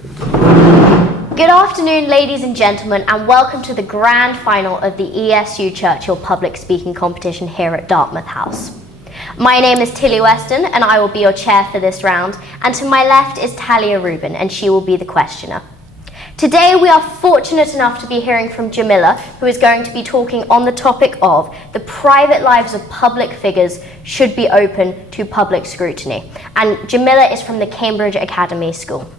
Good afternoon, ladies and gentlemen, and welcome to the grand final of the ESU Churchill Public Speaking Competition here at Dartmouth House. My name is Tilly Weston, and I will be your chair for this round, and to my left is Talia Rubin, and she will be the questioner. Today we are fortunate enough to be hearing from Jamila, who is going to be talking on the topic of the private lives of public figures should be open to public scrutiny. And Jamila is from the Cambridge Academy School.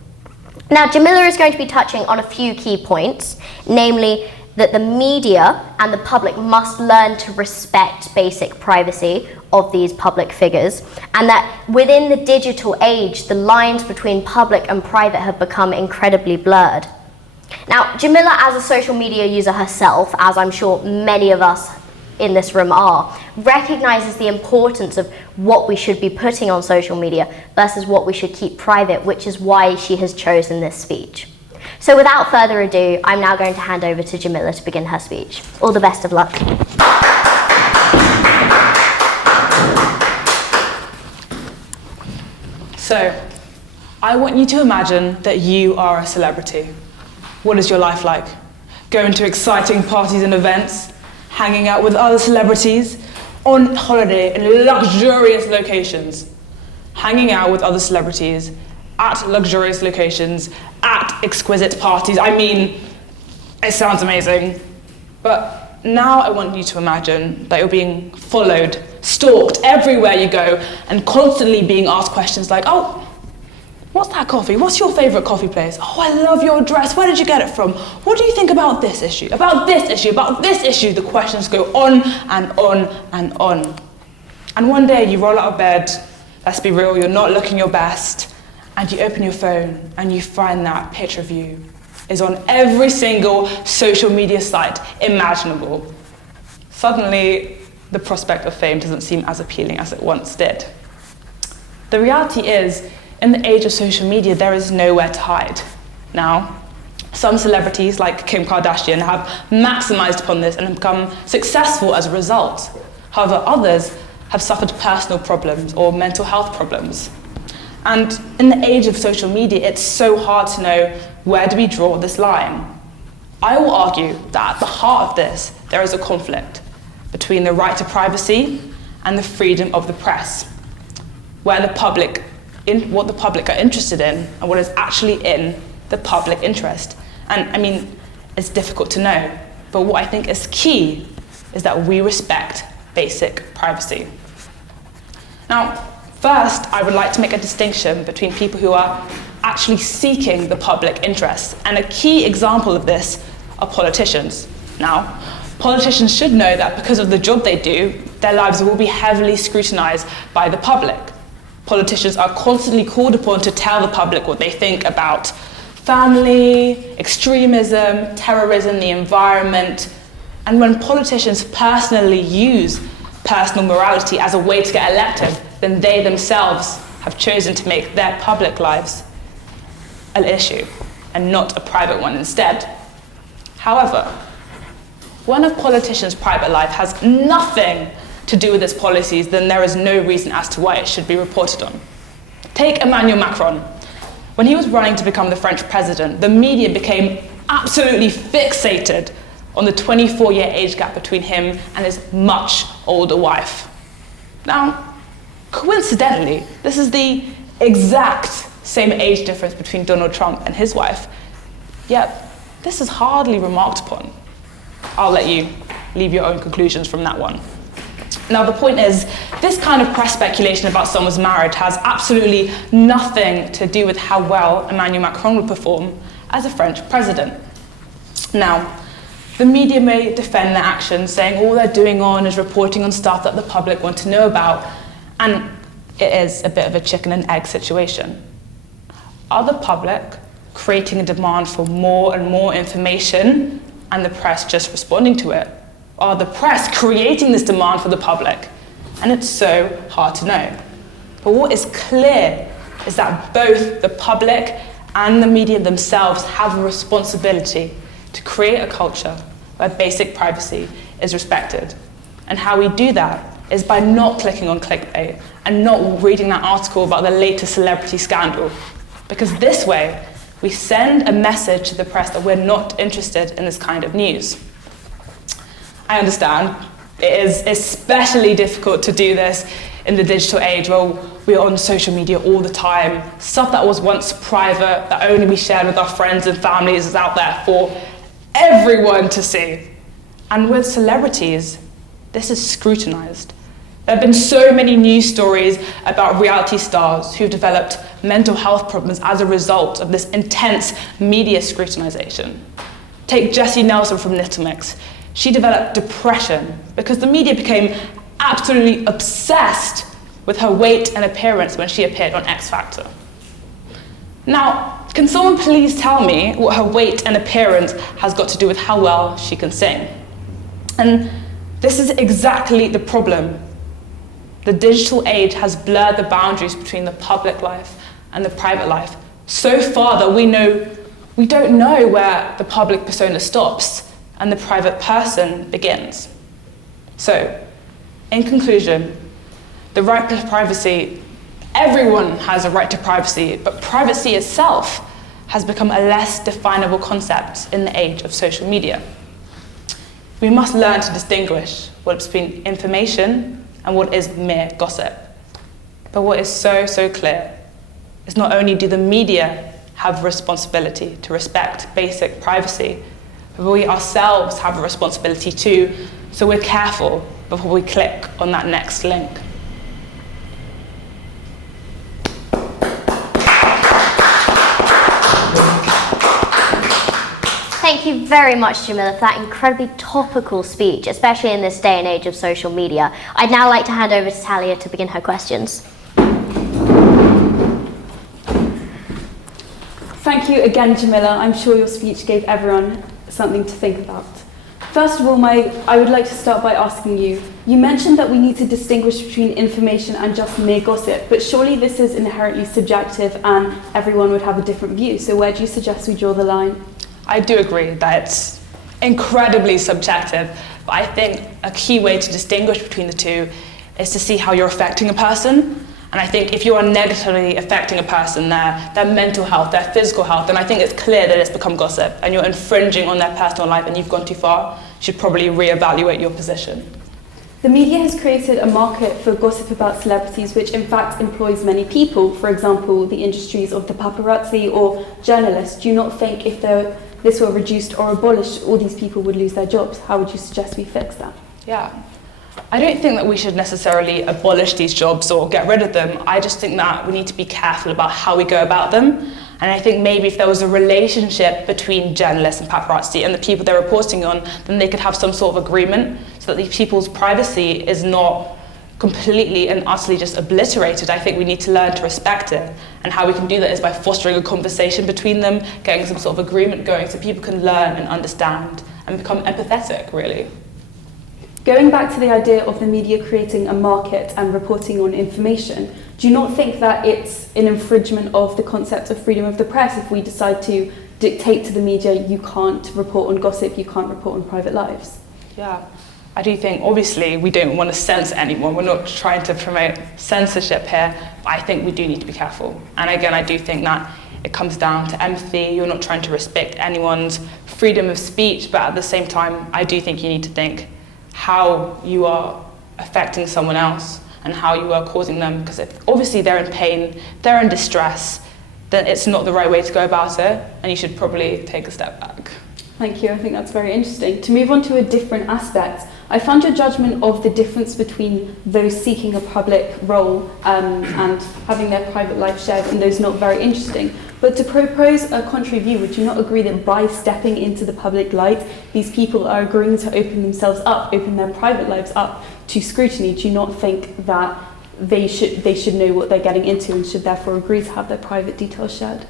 Now, Jamila is going to be touching on a few key points, namely that the media and the public must learn to respect basic privacy of these public figures, and that within the digital age, the lines between public and private have become incredibly blurred. Now, Jamila, as a social media user herself, as I'm sure many of us in this room are, recognises the importance of what we should be putting on social media versus what we should keep private, which is why she has chosen this speech. So without further ado, I'm now going to hand over to Jamila to begin her speech. All the best of luck. So, I want you to imagine that you are a celebrity. What is your life like? Going to exciting parties and events, hanging out with other celebrities, on holiday in luxurious locations, hanging out with other celebrities at luxurious locations, at exquisite parties. I mean, it sounds amazing. But now I want you to imagine that you're being followed, stalked everywhere you go, and constantly being asked questions like, oh, what's that coffee? What's your favorite coffee place? Oh, I love your dress. Where did you get it from? What do you think about this issue? About this issue? About this issue? The questions go on and on and on. And one day you roll out of bed, let's be real, you're not looking your best, and you open your phone and you find that picture of you is on every single social media site imaginable. Suddenly, the prospect of fame doesn't seem as appealing as it once did. The reality is, in the age of social media, there is nowhere to hide. Now, some celebrities like Kim Kardashian have maximized upon this and have become successful as a result. However, others have suffered personal problems or mental health problems. And in the age of social media, it's so hard to know where do we draw this line. I will argue that at the heart of this, there is a conflict between the right to privacy and the freedom of the press, where the public what the public are interested in and what is actually in the public interest. And I mean, it's difficult to know, but what I think is key is that we respect basic privacy. Now, first, I would like to make a distinction between people who are actually seeking the public interest, and a key example of this are politicians. Now, politicians should know that because of the job they do, their lives will be heavily scrutinized by the public. Politicians are constantly called upon to tell the public what they think about family, extremism, terrorism, the environment. And when politicians personally use personal morality as a way to get elected, then they themselves have chosen to make their public lives an issue and not a private one instead. However, when a politician's private life has nothing to do with its policies, then there is no reason as to why it should be reported on. Take Emmanuel Macron. When he was running to become the French president, the media became absolutely fixated on the 24-year age gap between him and his much older wife. Now, coincidentally, this is the exact same age difference between Donald Trump and his wife, yet this is hardly remarked upon. I'll let you leave your own conclusions from that one. Now, the point is, this kind of press speculation about someone's marriage has absolutely nothing to do with how well Emmanuel Macron would perform as a French president. Now, the media may defend their actions, saying all they're doing is reporting on stuff that the public want to know about, and it is a bit of a chicken and egg situation. Are the public creating a demand for more and more information, and the press just responding to it? Are the press creating this demand for the public? And it's so hard to know. But what is clear is that both the public and the media themselves have a responsibility to create a culture where basic privacy is respected. And how we do that is by not clicking on clickbait and not reading that article about the latest celebrity scandal. Because this way, We send a message to the press that we're not interested in this kind of news. I understand it is especially difficult to do this in the digital age where we're on social media all the time. Stuff that was once private, that only we shared with our friends and families, is out there for everyone to see. And with celebrities, this is scrutinized. There have been so many news stories about reality stars who've developed mental health problems as a result of this intense media scrutinization. Take Jessie Nelson from Little Mix. She developed depression because the media became absolutely obsessed with her weight and appearance when she appeared on X Factor. Now, can someone please tell me what her weight and appearance has got to do with how well she can sing? And this is exactly the problem. The digital age has blurred the boundaries between the public life and the private life so far that we don't know where the public persona stops and the private person begins. So, in conclusion, the right to privacy, everyone has a right to privacy, but privacy itself has become a less definable concept in the age of social media. We must learn to distinguish what's between information and what is mere gossip. But what is so clear is not only do the media have a responsibility to respect basic privacy, but we ourselves have a responsibility too, so we're careful before we click on that next link. Thank you very much, Jamila, for that incredibly topical speech, especially in this day and age of social media. I'd now like to hand over to Talia to begin her questions. Thank you again, Jamila. I'm sure your speech gave everyone something to think about. First of all, I would like to start by asking you, you mentioned that we need to distinguish between information and just mere gossip, but surely this is inherently subjective and everyone would have a different view. So where do you suggest we draw the line? I do agree that it's incredibly subjective, but I think a key way to distinguish between the two is to see how you're affecting a person. And I think if you are negatively affecting a person, their mental health, their physical health, then I think it's clear that it's become gossip and you're infringing on their personal life and you've gone too far. You should probably reevaluate your position. The media has created a market for gossip about celebrities, which in fact employs many people. For example, the industries of the paparazzi or journalists. Do you not think if this were reduced or abolished, all these people would lose their jobs? How would you suggest we fix that? Yeah. I don't think that we should necessarily abolish these jobs or get rid of them. I just think that we need to be careful about how we go about them. And I think maybe if there was a relationship between journalists and paparazzi and the people they're reporting on, then they could have some sort of agreement so that these people's privacy is not completely and utterly just obliterated. I think we need to learn to respect it. And how we can do that is by fostering a conversation between them, getting some sort of agreement going so people can learn and understand and become empathetic, really. Going back to the idea of the media creating a market and reporting on information, do you not think that it's an infringement of the concept of freedom of the press if we decide to dictate to the media, you can't report on gossip, you can't report on private lives? Yeah, I do think, obviously, we don't want to censor anyone. We're not trying to promote censorship here, but I think we do need to be careful. And again, I do think that it comes down to empathy. You're not trying to respect anyone's freedom of speech, but at the same time, I do think you need to think how you are affecting someone else and how you are causing them, because if obviously they're in pain, they're in distress, then it's not the right way to go about it, and you should probably take a step back. Thank you, I think that's very interesting. To move on to a different aspect, I found your judgment of the difference between those seeking a public role and having their private life shared and those not very interesting. But to propose a contrary view, would you not agree that by stepping into the public light, these people are agreeing to open themselves up, open their private lives up to scrutiny? Do you not think that they should know what they're getting into and should therefore agree to have their private details shared?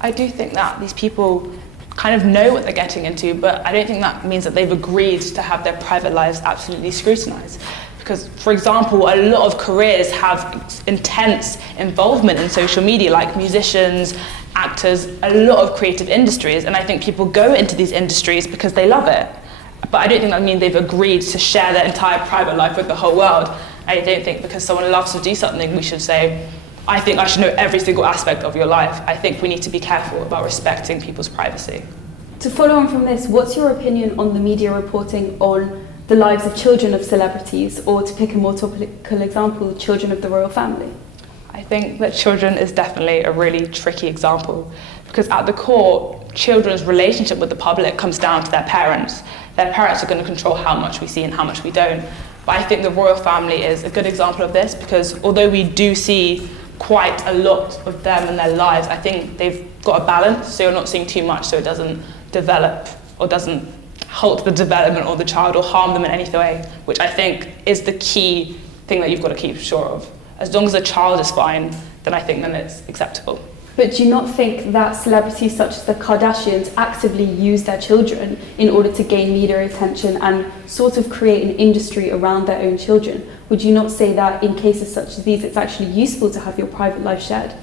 I do think that these people kind of know what they're getting into, but I don't think that means that they've agreed to have their private lives absolutely scrutinized. Because, for example, a lot of careers have intense involvement in social media, like musicians, actors, a lot of creative industries, and I think people go into these industries because they love it. But I don't think that means they've agreed to share their entire private life with the whole world. I don't think because someone loves to do something, we should say, I think I should know every single aspect of your life. I think we need to be careful about respecting people's privacy. To follow on from this, what's your opinion on the media reporting on the lives of children of celebrities, or to pick a more topical example, children of the royal family? I think that children is definitely a really tricky example, because at the core, children's relationship with the public comes down to their parents. Their parents are going to control how much we see and how much we don't. But I think the royal family is a good example of this, because although we do see quite a lot of them in their lives, I think they've got a balance, so you're not seeing too much so it doesn't develop or doesn't halt the development of the child or harm them in any way, which I think is the key thing that you've got to keep sure of. As long as the child is fine, then I think then it's acceptable. But do you not think that celebrities such as the Kardashians actively use their children in order to gain media attention and sort of create an industry around their own children? Would you not say that in cases such as these, it's actually useful to have your private life shared?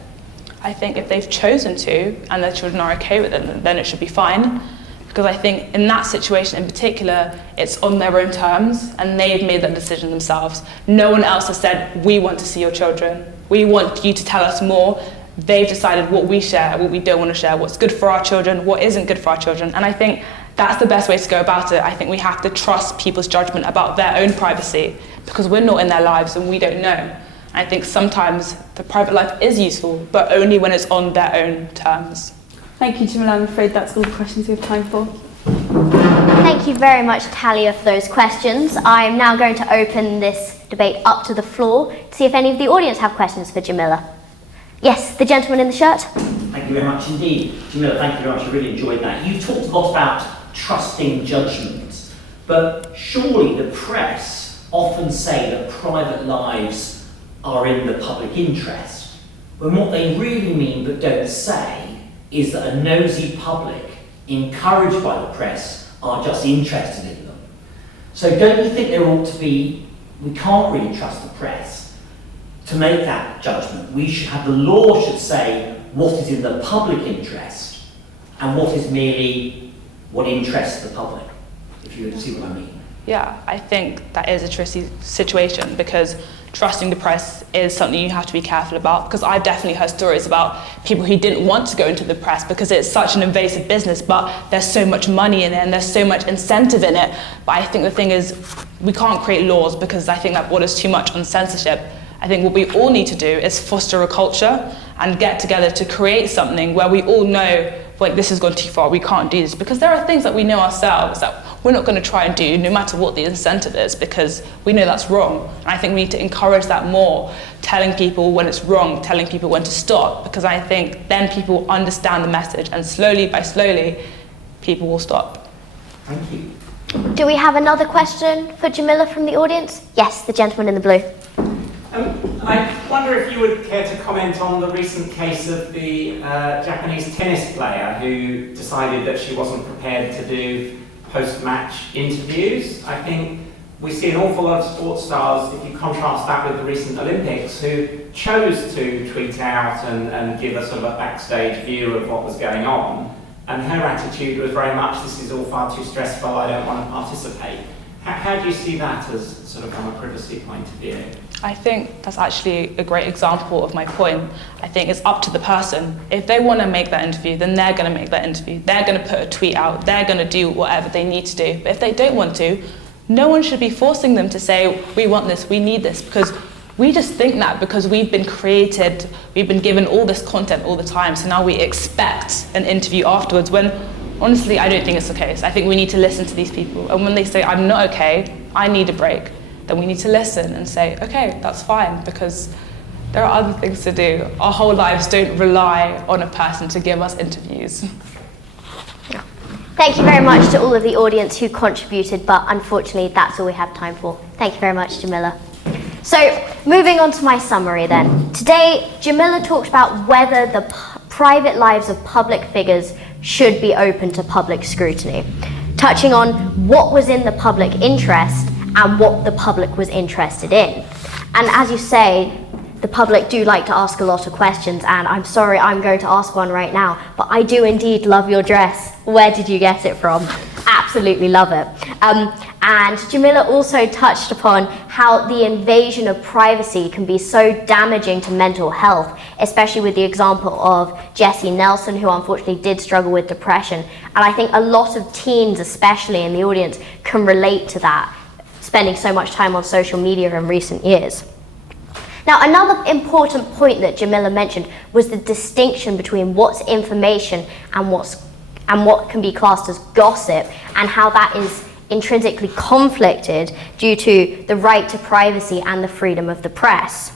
I think if they've chosen to and their children are okay with it, then it should be fine. Because I think in that situation in particular, it's on their own terms and they've made that decision themselves. No one else has said, we want to see your children. We want you to tell us more. They've decided what we share, what we don't want to share, what's good for our children, what isn't good for our children. And I think that's the best way to go about it. I think we have to trust people's judgment about their own privacy, because we're not in their lives and we don't know. I think sometimes the private life is useful, but only when it's on their own terms. Thank you, Jamila. I'm afraid that's all the questions we have time for. Thank you very much, Talia, for those questions. I'm now going to open this debate up to the floor to see if any of the audience have questions for Jamila. Yes, the gentleman in the shirt. Thank you very much indeed. Jamila, thank you very much. I really enjoyed that. You talked a lot about trusting judgment, but surely the press often say that private lives are in the public interest, when what they really mean but don't say is that a nosy public, encouraged by the press, are just interested in them. So don't you think there ought to be, we can't really trust the press to make that judgment. We should have, the law should say what is in the public interest and what is merely what interests the public, if you see what I mean. Yeah, I think that is a tricky situation, because trusting the press is something you have to be careful about, because I've definitely heard stories about people who didn't want to go into the press because it's such an invasive business, but there's so much money in it and there's so much incentive in it. But I think the thing is, we can't create laws, because I think that borders too much on censorship. I think what we all need to do is foster a culture and get together to create something where we all know, like, this has gone too far, we can't do this. Because there are things that we know ourselves that we're not going to try and do, no matter what the incentive is, because we know that's wrong. And I think we need to encourage that more, telling people when it's wrong, telling people when to stop, because I think then people understand the message, and slowly by slowly, people will stop. Thank you. Do we have another question for Jamila from the audience? Yes, the gentleman in the blue. I wonder if you would care to comment on the recent case of the Japanese tennis player who decided that she wasn't prepared to do post-match interviews. I think we see an awful lot of sports stars, if you contrast that with the recent Olympics, who chose to tweet out and give a sort of a backstage view of what was going on. And her attitude was very much, this is all far too stressful, I don't want to participate. How do you see that as sort of from a privacy point of view? I think that's actually a great example of my point. I think it's up to the person. If they want to make that interview, then they're going to make that interview. They're going to put a tweet out. They're going to do whatever they need to do. But if they don't want to, no one should be forcing them to say, we want this, we need this, because we just think that because we've been created, we've been given all this content all the time, so now we expect an interview afterwards, when honestly, I don't think it's the case. I think we need to listen to these people. And when they say, I'm not okay, I need a break, then we need to listen and say, okay, that's fine, because there are other things to do. Our whole lives don't rely on a person to give us interviews. Thank you very much to all of the audience who contributed, but unfortunately that's all we have time for. Thank you very much, Jamila. So, moving on to my summary then. Today, Jamila talked about whether the private lives of public figures should be open to public scrutiny, touching on what was in the public interest and what the public was interested in. And as you say, the public do like to ask a lot of questions, and I'm sorry, I'm going to ask one right now, but I do indeed love your dress. Where did you get it from? Absolutely love it. And Jamila also touched upon how the invasion of privacy can be so damaging to mental health, especially with the example of Jessie Nelson, who unfortunately did struggle with depression. And I think a lot of teens, especially in the audience, can relate to that, spending so much time on social media in recent years. Now, another important point that Jamila mentioned was the distinction between what's information and what can be classed as gossip, and how that is intrinsically conflicted due to the right to privacy and the freedom of the press.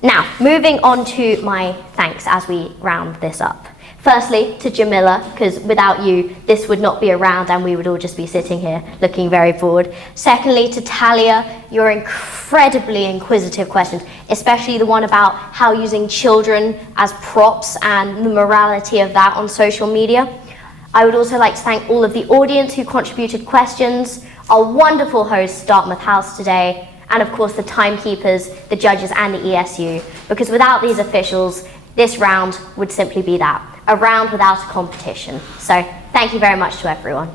Now, moving on to my thanks as we round this up. Firstly, to Jamila, because without you, this would not be around and we would all just be sitting here looking very bored. Secondly, to Talia, your incredibly inquisitive questions, especially the one about how using children as props and the morality of that on social media. I would also like to thank all of the audience who contributed questions, our wonderful hosts, Dartmouth House today, and of course the timekeepers, the judges and the ESU, because without these officials, this round would simply be that, a round without a competition. So thank you very much to everyone.